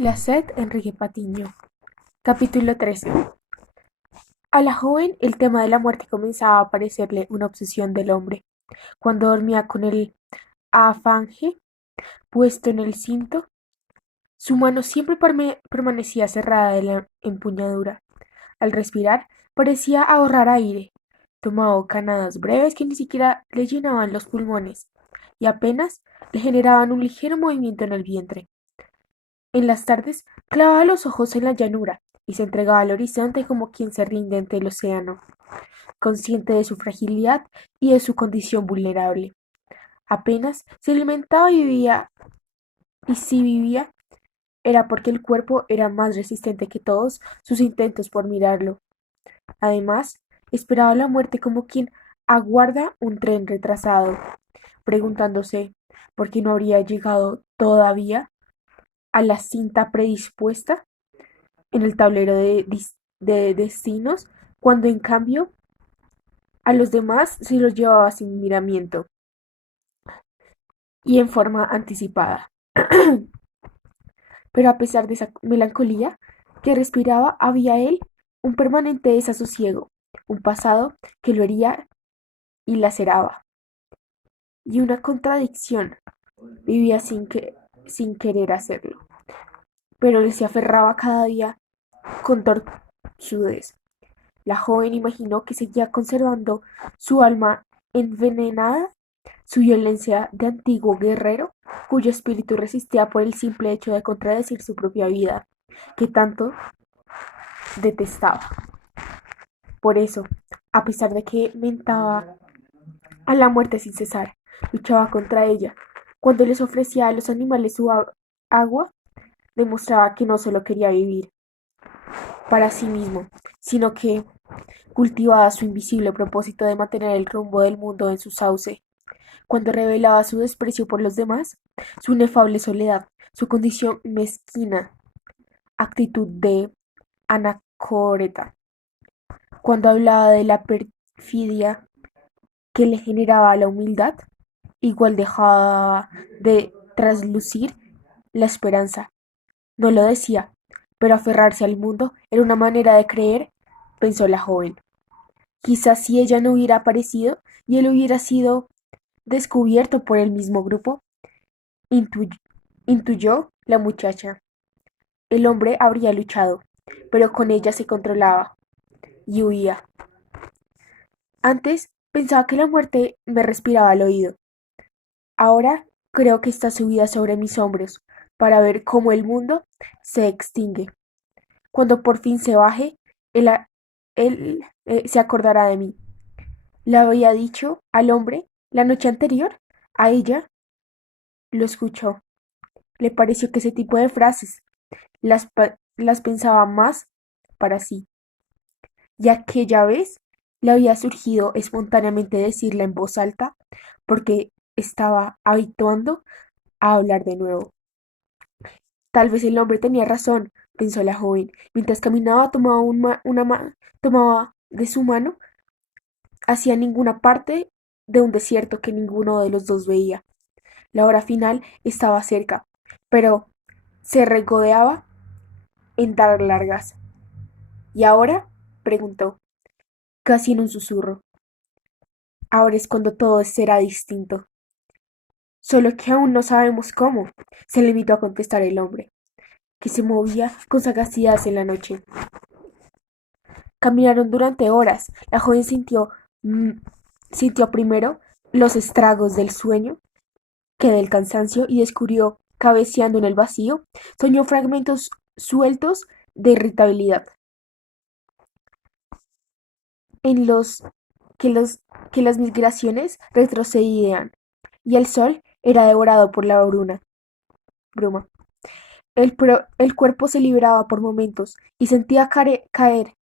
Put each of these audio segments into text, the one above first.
La sed Enrique Patiño. Capítulo 13. A la joven el tema de la muerte comenzaba a parecerle una obsesión del hombre. Cuando dormía con el afange puesto en el cinto, su mano siempre permanecía cerrada de la empuñadura. Al respirar, parecía ahorrar aire. Tomaba bocanadas breves que ni siquiera le llenaban los pulmones, y apenas le generaban un ligero movimiento en el vientre. En las tardes clavaba los ojos en la llanura y se entregaba al horizonte como quien se rinde ante el océano, consciente de su fragilidad y de su condición vulnerable. Apenas se alimentaba y vivía, y si vivía, era porque el cuerpo era más resistente que todos sus intentos por mirarlo. Además, esperaba la muerte como quien aguarda un tren retrasado, preguntándose por qué no habría llegado todavía a la cinta predispuesta en el tablero de destinos, cuando en cambio a los demás se los llevaba sin miramiento y en forma anticipada. Pero a pesar de esa melancolía que respiraba, había él un permanente desasosiego, un pasado que lo hería y laceraba, y una contradicción. Vivía sin querer hacerlo, pero él se aferraba cada día con tortudez. La joven imaginó que seguía conservando su alma envenenada, su violencia de antiguo guerrero, cuyo espíritu resistía por el simple hecho de contradecir su propia vida, que tanto detestaba. Por eso, a pesar de que mentaba a la muerte sin cesar, luchaba contra ella. Cuando les ofrecía a los animales su agua, demostraba que no solo quería vivir para sí mismo, sino que cultivaba su invisible propósito de mantener el rumbo del mundo en su sauce. Cuando revelaba su desprecio por los demás, su inefable soledad, su condición mezquina, actitud de anacoreta. Cuando hablaba de la perfidia que le generaba la humildad, igual dejaba de traslucir la esperanza. No lo decía, pero aferrarse al mundo era una manera de creer, pensó la joven. Quizás si ella no hubiera aparecido y él hubiera sido descubierto por el mismo grupo, intu- intuyó la muchacha. El hombre habría luchado, pero con ella se controlaba y huía. Antes pensaba que la muerte me respiraba al oído. Ahora creo que está subida sobre mis hombros para ver cómo el mundo se extingue. Cuando por fin se baje, él, él se acordará de mí. Le había dicho al hombre la noche anterior. A ella lo escuchó. Le pareció que ese tipo de frases las pensaba más para sí. Y aquella vez le había surgido espontáneamente decirla en voz alta porque estaba habituando a hablar de nuevo. Tal vez el hombre tenía razón, pensó la joven. Mientras caminaba tomaba de su mano hacia ninguna parte de un desierto que ninguno de los dos veía. La hora final estaba cerca, pero se regodeaba en dar largas. ¿Y ahora? Preguntó, casi en un susurro. Ahora es cuando todo será distinto. Solo que aún no sabemos cómo, se limitó a contestar el hombre, que se movía con sagacidad en la noche. Caminaron durante horas. La joven mm, sintió primero los estragos del sueño que del cansancio y descubrió, cabeceando en el vacío, soñó fragmentos sueltos de irritabilidad, en los que las migraciones retrocedían, y el sol era devorado por la bruma. El cuerpo se liberaba por momentos y sentía caer,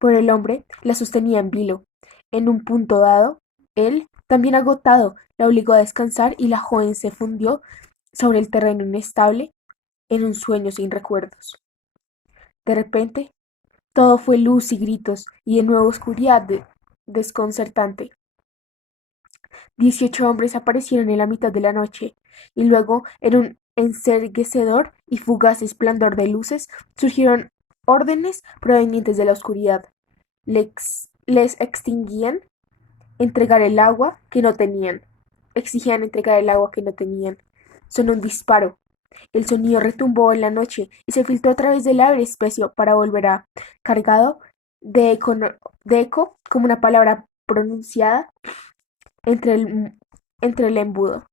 pero el hombre la sostenía en vilo. En un punto dado, él, también agotado, la obligó a descansar y la joven se fundió sobre el terreno inestable en un sueño sin recuerdos. De repente, todo fue luz y gritos y de nuevo oscuridad desconcertante. 18 hombres aparecieron en la mitad de la noche y luego enceguecedor y fugaz resplandor de luces, surgieron órdenes provenientes de la oscuridad. Les exigían entregar el agua que no tenían. Sonó un disparo. El sonido retumbó en la noche y se filtró a través del aire espeso para volver a cargado de eco como una palabra pronunciada entre el embudo.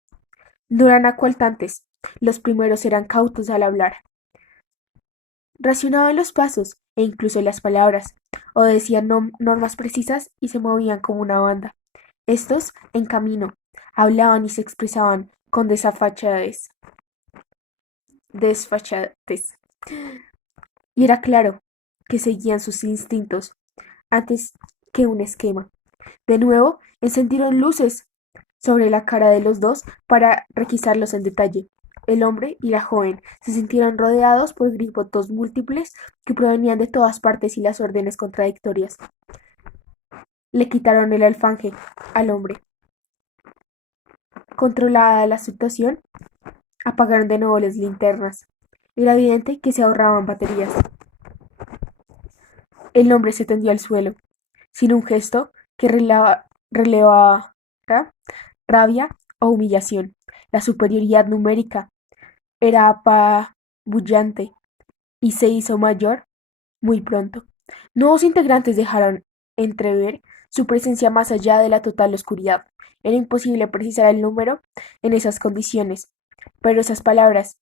No eran acualtantes. Los primeros eran cautos al hablar. Racionaban los pasos e incluso las palabras, o decían normas precisas y se movían como una banda. Estos, en camino, hablaban y se expresaban con desfachatez. Y era claro que seguían sus instintos antes que un esquema. De nuevo, encendieron luces sobre la cara de los dos para requisarlos en detalle. El hombre y la joven se sintieron rodeados por grifotos múltiples que provenían de todas partes y las órdenes contradictorias. Le quitaron el alfanje al hombre. Controlada la situación, apagaron de nuevo las linternas. Era evidente que se ahorraban baterías. El hombre se tendió al suelo, sin un gesto que relevara rabia o humillación. La superioridad numérica era apabullante y se hizo mayor muy pronto. Nuevos integrantes dejaron entrever su presencia más allá de la total oscuridad. Era imposible precisar el número en esas condiciones, pero esas palabras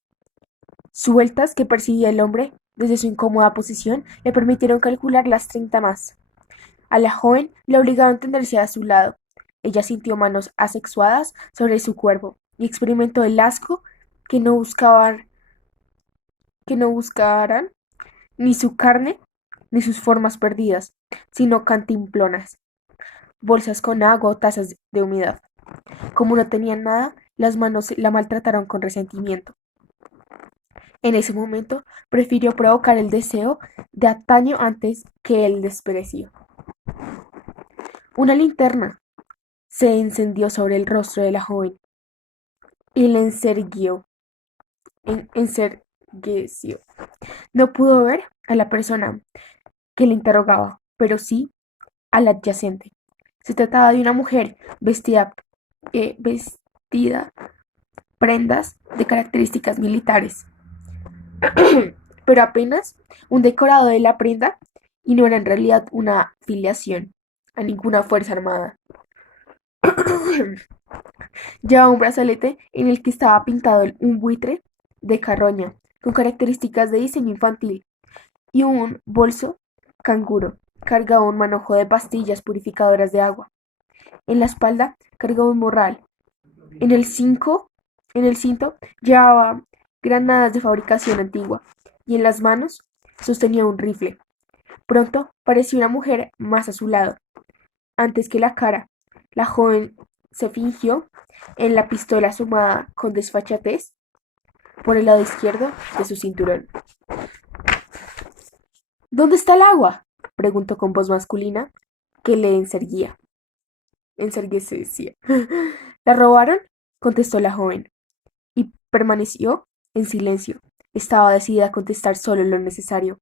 sueltas que percibía el hombre desde su incómoda posición le permitieron calcular las 30 más. A la joven le obligaron a tenderse a su lado. Ella sintió manos asexuadas sobre su cuerpo y experimentó el asco que no buscaran ni su carne ni sus formas perdidas, sino cantimplonas, bolsas con agua o tazas de humedad. Como no tenían nada, las manos la maltrataron con resentimiento. En ese momento prefirió provocar el deseo de antaño antes que el desprecio. Una linterna se encendió sobre el rostro de la joven y la encergueció. No pudo ver a la persona que le interrogaba, pero sí al adyacente. Se trataba de una mujer vestida prendas de características militares, pero apenas un decorado de la prenda y no era en realidad una filiación a ninguna fuerza armada. Llevaba un brazalete en el que estaba pintado un buitre de carroña con características de diseño infantil y un bolso canguro. Cargaba un manojo de pastillas purificadoras de agua. En la espalda cargaba un morral. En el cinto llevaba granadas de fabricación antigua y en las manos sostenía un rifle. Pronto pareció una mujer más a su lado. Antes que la cara, la joven se fingió en la pistola asomada con desfachatez por el lado izquierdo de su cinturón. ¿Dónde está el agua?, preguntó con voz masculina que le encerguecía. ¿La robaron?, contestó la joven, y permaneció en silencio. Estaba decidida a contestar solo lo necesario.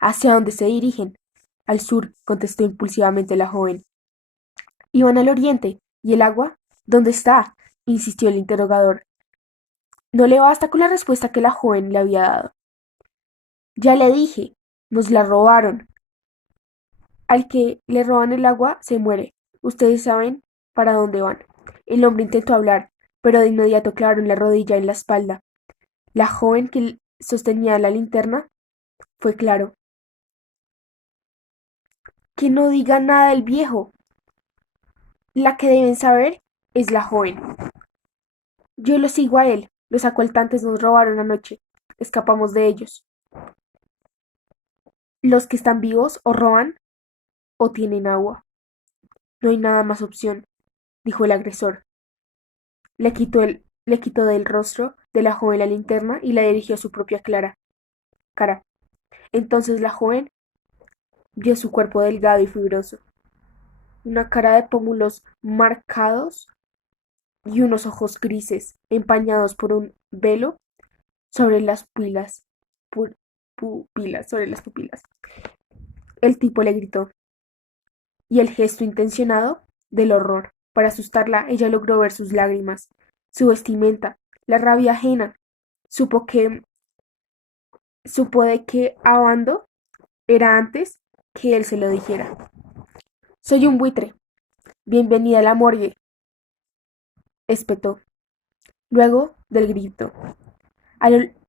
¿Hacia dónde se dirigen? Al sur, contestó impulsivamente la joven. Iban al oriente. ¿Y el agua? ¿Dónde está?, insistió el interrogador. No le basta con la respuesta que la joven le había dado. Ya le dije, nos la robaron. Al que le roban el agua se muere. Ustedes saben para dónde van. El hombre intentó hablar, pero de inmediato clavaron la rodilla en la espalda. La joven que sostenía la linterna fue claro. Que no diga nada el viejo. La que deben saber es la joven. Yo lo sigo a él. Los asaltantes nos robaron anoche. Escapamos de ellos. Los que están vivos o roban o tienen agua. No hay nada más opción, dijo el agresor. Le quitó del rostro de la joven la linterna y la dirigió a su propia cara. Entonces la joven vio su cuerpo delgado y fibroso, una cara de pómulos marcados y unos ojos grises, empañados por un velo sobre las pupilas, sobre las pupilas. El tipo le gritó, y el gesto intencionado del horror. Para asustarla, ella logró ver sus lágrimas, su vestimenta, la rabia ajena. Supo que, supo de que Abando era antes que él se lo dijera. Soy un buitre. Bienvenida a la morgue, espetó. Luego del grito,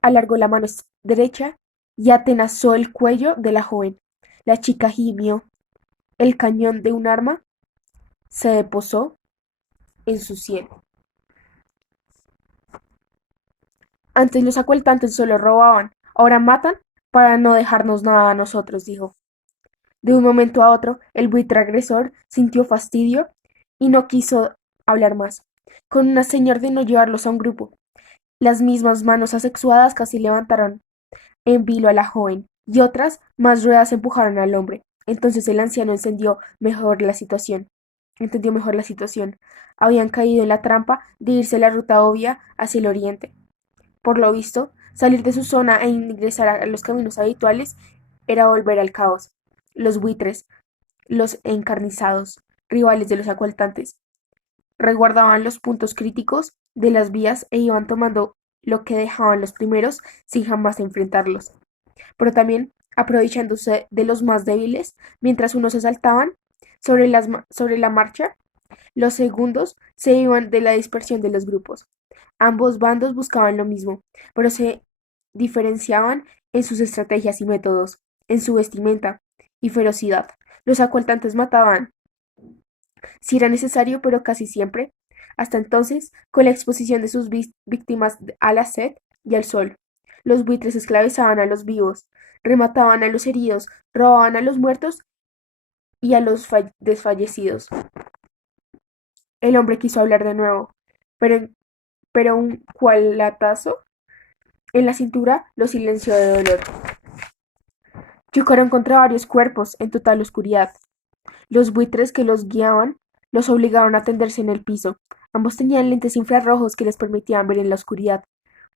alargó la mano derecha y atenazó el cuello de la joven. La chica gimió. El cañón de un arma se deposó en su sien. Antes los asaltantes solo robaban, ahora matan para no dejarnos nada a nosotros, dijo. De un momento a otro, el buitre agresor sintió fastidio y no quiso hablar más. Con una seña ordenó llevarlos a un grupo. Las mismas manos asexuadas casi levantaron en vilo a la joven, y otras más ruedas empujaron al hombre. Entonces el anciano entendió mejor la situación. Habían caído en la trampa de irse la ruta obvia hacia el oriente. Por lo visto, salir de su zona e ingresar a los caminos habituales era volver al caos. Los buitres, los encarnizados, rivales de los asaltantes, resguardaban los puntos críticos de las vías e iban tomando lo que dejaban los primeros sin jamás enfrentarlos, pero también aprovechándose de los más débiles, mientras unos asaltaban sobre la marcha, los segundos se iban de la dispersión de los grupos. Ambos bandos buscaban lo mismo, pero se diferenciaban en sus estrategias y métodos, en su vestimenta y ferocidad. Los asaltantes mataban si era necesario, pero casi siempre, hasta entonces, con la exposición de sus víctimas a la sed y al sol. Los buitres esclavizaban a los vivos, remataban a los heridos, robaban a los muertos y a los desfallecidos. El hombre quiso hablar de nuevo, pero, pero un cualatazo en la cintura lo silenció de dolor. Chocaron contra varios cuerpos en total oscuridad. Los buitres que los guiaban los obligaron a tenderse en el piso. Ambos tenían lentes infrarrojos que les permitían ver en la oscuridad,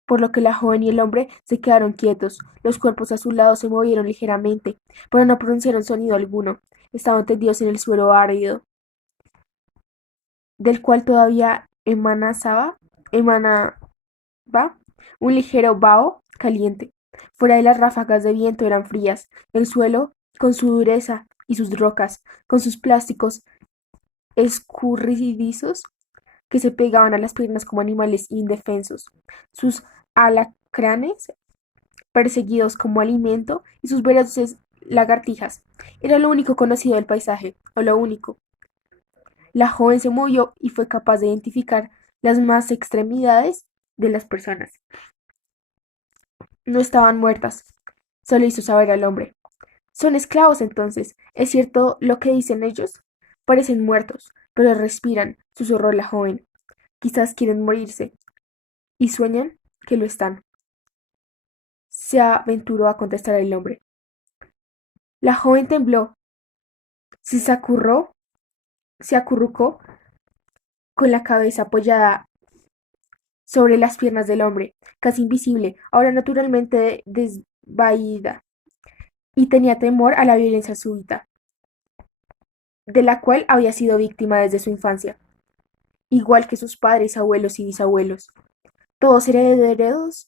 por lo que la joven y el hombre se quedaron quietos. Los cuerpos a su lado se movieron ligeramente, pero no pronunciaron sonido alguno. Estaban tendidos en el suelo árido, del cual todavía emanaba un ligero vaho caliente. Fuera de las ráfagas de viento eran frías. El suelo, con su dureza, y sus rocas, con sus plásticos escurridizos que se pegaban a las piernas como animales indefensos, sus alacranes perseguidos como alimento y sus veloces lagartijas. Era lo único conocido del paisaje, o lo único. La joven se movió y fue capaz de identificar las más extremidades de las personas. No estaban muertas, solo hizo saber al hombre. Son esclavos entonces. ¿Es cierto lo que dicen ellos? Parecen muertos, pero respiran, susurró la joven. Quizás quieren morirse. Y sueñan que lo están. Se aventuró a contestar el hombre. La joven tembló. Se acurrucó con la cabeza apoyada sobre las piernas del hombre, casi invisible, ahora naturalmente desvaída, y tenía temor a la violencia súbita, de la cual había sido víctima desde su infancia, igual que sus padres, abuelos y bisabuelos, todos herederos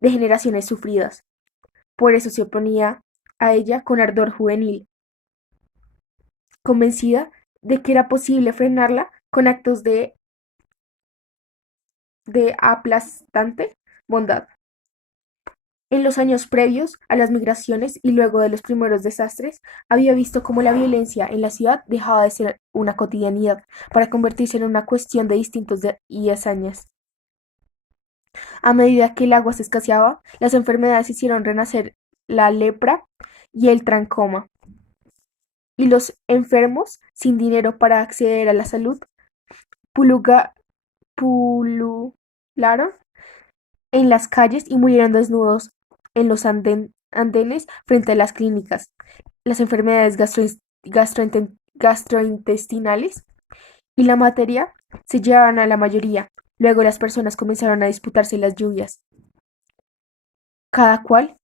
de generaciones sufridas. Por eso se oponía a ella con ardor juvenil, convencida de que era posible frenarla con actos de aplastante bondad. En los años previos a las migraciones y luego de los primeros desastres, había visto cómo la violencia en la ciudad dejaba de ser una cotidianidad para convertirse en una cuestión de instintos y hazañas. A medida que el agua se escaseaba, las enfermedades hicieron renacer la lepra y el trancoma, y los enfermos, sin dinero para acceder a la salud, pulularon en las calles y murieron desnudos en los andenes frente a las clínicas. Las enfermedades gastrointestinales y la materia se llevaban a la mayoría, Luego las personas comenzaron a disputarse las lluvias, cada cual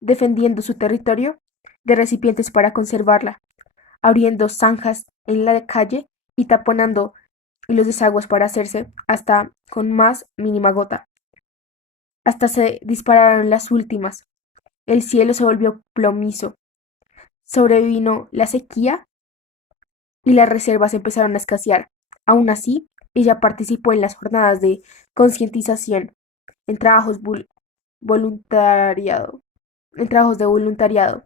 defendiendo su territorio de recipientes para conservarla, abriendo zanjas en la calle y taponando los desagües para hacerse hasta con más mínima gota. Hasta se dispararon las últimas. El cielo se volvió plomizo. Sobrevino la sequía y las reservas empezaron a escasear. Aún así, ella participó en las jornadas de concientización, en trabajos voluntariado, en trabajos de voluntariado,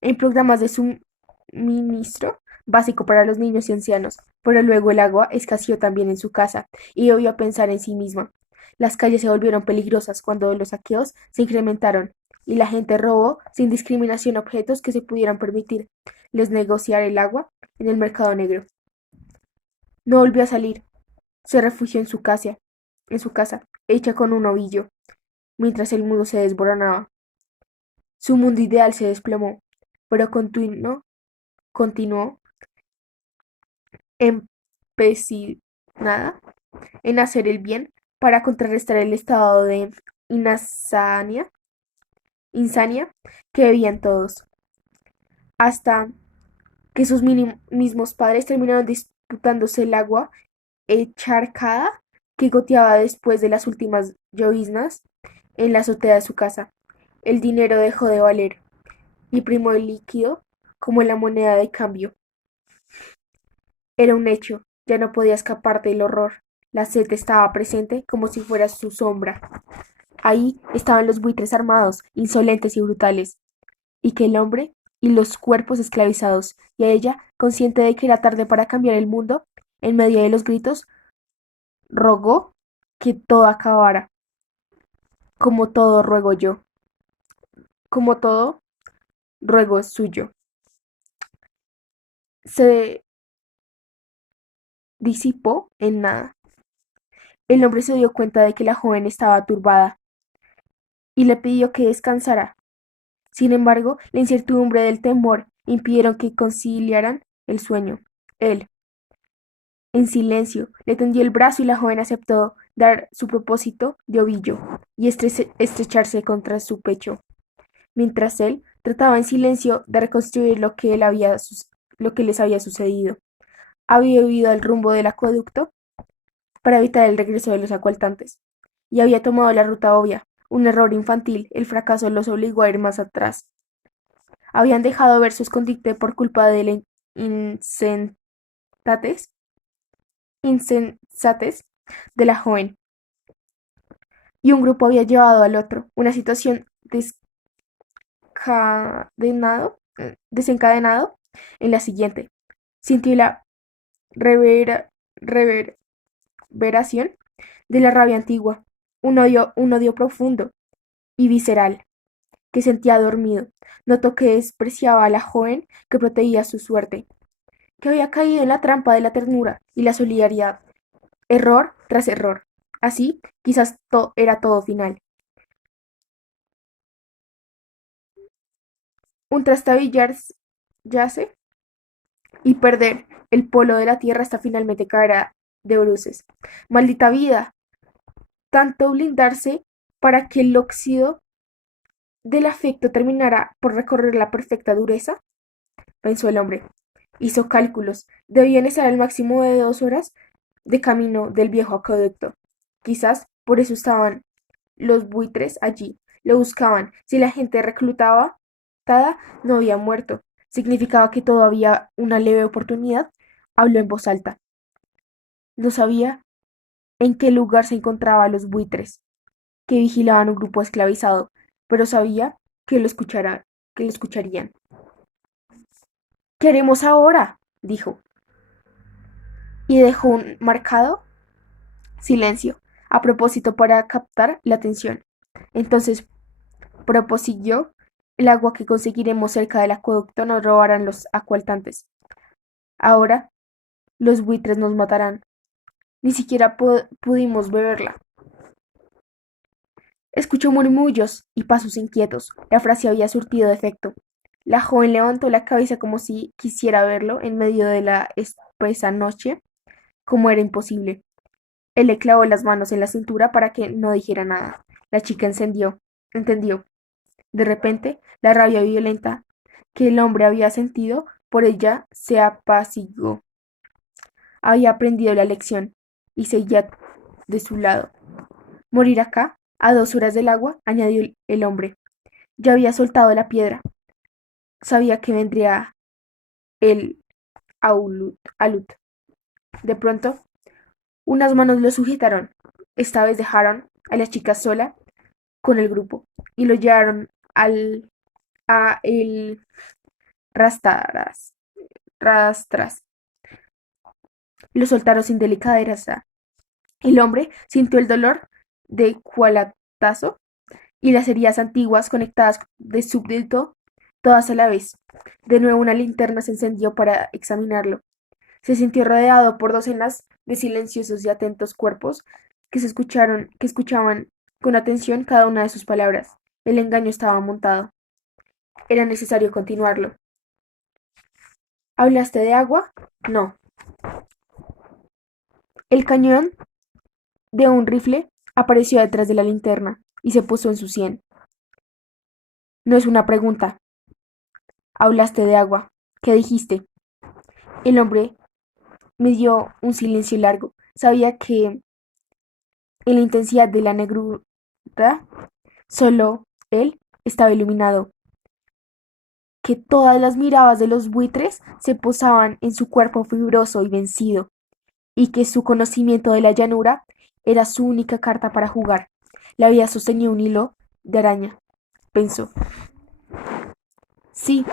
en programas de suministro básico para los niños y ancianos, pero luego el agua escaseó también en su casa y debió pensar en sí misma. Las calles se volvieron peligrosas cuando los saqueos se incrementaron y la gente robó sin discriminación objetos que se pudieran permitir les negociar el agua en el mercado negro. No volvió a salir, se refugió en su casa, hecha con un ovillo, mientras el mundo se desboronaba. Su mundo ideal se desplomó, pero continuó empecinada en hacer el bien para contrarrestar el estado de insania que vivían todos, hasta que sus mismos padres terminaron disputándose el agua encharcada que goteaba después de las últimas lloviznas en la azotea de su casa. El dinero dejó de valer y primó el líquido como la moneda de cambio. Era un hecho, ya no podía escapar del horror. La sed estaba presente como si fuera su sombra. Ahí estaban los buitres armados, insolentes y brutales, y que el hombre y los cuerpos esclavizados, y a ella, consciente de que era tarde para cambiar el mundo, en medio de los gritos, rogó que todo acabara, como todo ruego yo, como todo ruego es suyo. Se disipó en nada. El hombre se dio cuenta de que la joven estaba turbada y le pidió que descansara. Sin embargo, la incertidumbre del temor impidieron que conciliaran el sueño. Él, en silencio, le tendió el brazo y la joven aceptó dar su propósito de ovillo y estrecharse contra su pecho, mientras él trataba en silencio de reconstruir lo que les había sucedido. Había huido al rumbo del acueducto para evitar el regreso de los asaltantes, y había tomado la ruta obvia. Un error infantil, el fracaso los obligó a ir más atrás. Habían dejado ver su escondite por culpa de la insensatez de la joven, y un grupo había llevado al otro. Una situación desencadenado en la siguiente. Sintió la reverberación de la rabia antigua, un odio profundo y visceral que sentía dormido. Notó que despreciaba a la joven que protegía su suerte, que había caído en la trampa de la ternura y la solidaridad, error tras error. Así, quizás era todo final. Un trastabillarse y perder el polo de la tierra hasta finalmente caer de bruces. Maldita vida, tanto blindarse para que el óxido del afecto terminara por recorrer la perfecta dureza, pensó el hombre. Hizo cálculos. Debían estar al máximo de 2 horas de camino del viejo acueducto. Quizás por eso estaban los buitres allí. Lo buscaban. Si la gente reclutada no había muerto, significaba que todavía había una leve oportunidad. Habló en voz alta. No sabía en qué lugar se encontraban los buitres, que vigilaban un grupo esclavizado, pero sabía que lo escucharían. ¿Qué haremos ahora? Dijo, y dejó un marcado silencio, a propósito para captar la atención. Entonces proposiguió: el agua que conseguiremos cerca del acueducto nos robarán los asaltantes. Ahora los buitres nos matarán. Ni siquiera pudimos beberla. Escuchó murmullos y pasos inquietos. La frase había surtido efecto. La joven levantó la cabeza como si quisiera verlo en medio de la espesa noche, como era imposible. Él le clavó las manos en la cintura para que no dijera nada. La chica entendió. De repente, la rabia violenta que el hombre había sentido por ella se apaciguó. Había aprendido la lección y seguía de su lado. Morir acá, a 2 horas del agua, añadió el hombre. Ya había soltado la piedra. Sabía que vendría el alut. De pronto, unas manos lo sujetaron. Esta vez dejaron a la chica sola con el grupo y lo llevaron a el rastras. Lo soltaron sin delicadeza. El hombre sintió el dolor de cualatazo y las heridas antiguas conectadas de súbdito, todas a la vez. De nuevo una linterna se encendió para examinarlo. Se sintió rodeado por docenas de silenciosos y atentos cuerpos que escuchaban con atención cada una de sus palabras. El engaño estaba montado. Era necesario continuarlo. ¿Hablaste de agua? No. El cañón de un rifle apareció detrás de la linterna y se puso en su sien. No es una pregunta. Hablaste de agua. ¿Qué dijiste? El hombre me dio un silencio largo. Sabía que en la intensidad de la negrura solo él estaba iluminado, que todas las miradas de los buitres se posaban en su cuerpo fibroso y vencido, y que su conocimiento de la llanura era su única carta para jugar. Le había sostenido un hilo de araña, pensó. Sí,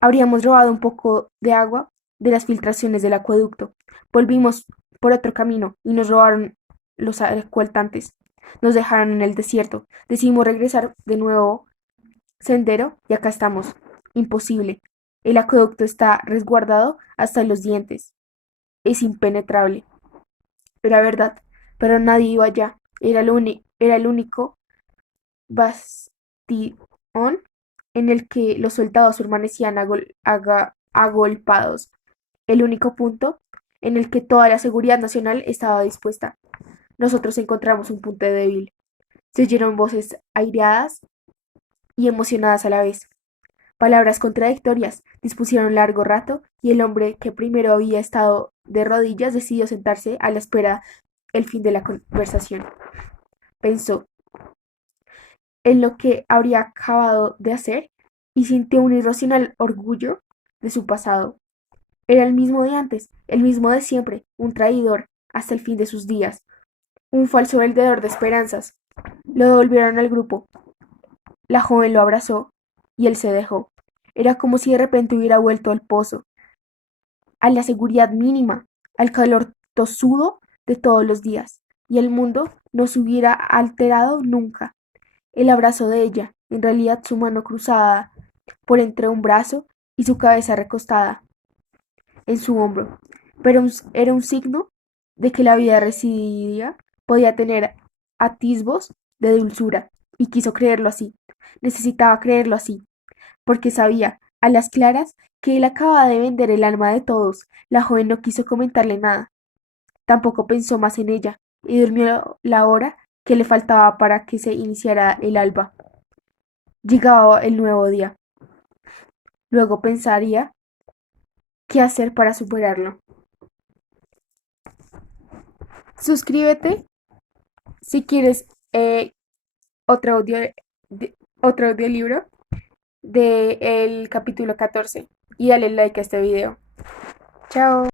habríamos robado un poco de agua de las filtraciones del acueducto. Volvimos por otro camino y nos robaron los asaltantes. Nos dejaron en el desierto. Decidimos regresar de nuevo sendero y acá estamos. Imposible. El acueducto está resguardado hasta los dientes. Es impenetrable. Era verdad, pero nadie iba allá. Era el único bastión en el que los soldados permanecían agolpados, el único punto en el que toda la seguridad nacional estaba dispuesta. Nosotros encontramos un punto débil. Se oyeron voces aireadas y emocionadas a la vez. Palabras contradictorias dispusieron largo rato y el hombre que primero había estado de rodillas decidió sentarse a la espera el fin de la conversación. Pensó en lo que habría acabado de hacer y sintió un irracional orgullo de su pasado. Era el mismo de antes, el mismo de siempre, un traidor hasta el fin de sus días, un falso vendedor de esperanzas. Lo devolvieron al grupo. La joven lo abrazó y él se dejó. Era como si de repente hubiera vuelto al pozo, a la seguridad mínima, al calor tosudo de todos los días, y el mundo no se hubiera alterado nunca. El abrazo de ella, en realidad su mano cruzada por entre un brazo y su cabeza recostada en su hombro, pero era un signo de que la vida residida podía tener atisbos de dulzura, y quiso creerlo así. Necesitaba creerlo así, porque sabía, a las claras, que él acababa de vender el alma de todos. La joven no quiso comentarle nada. Tampoco pensó más en ella, y durmió la hora que le faltaba para que se iniciara el alba. Llegaba el nuevo día. Luego pensaría qué hacer para superarlo. Suscríbete si quieres otro audio, otro audiolibro del capítulo 14 y dale like a este video. Chao.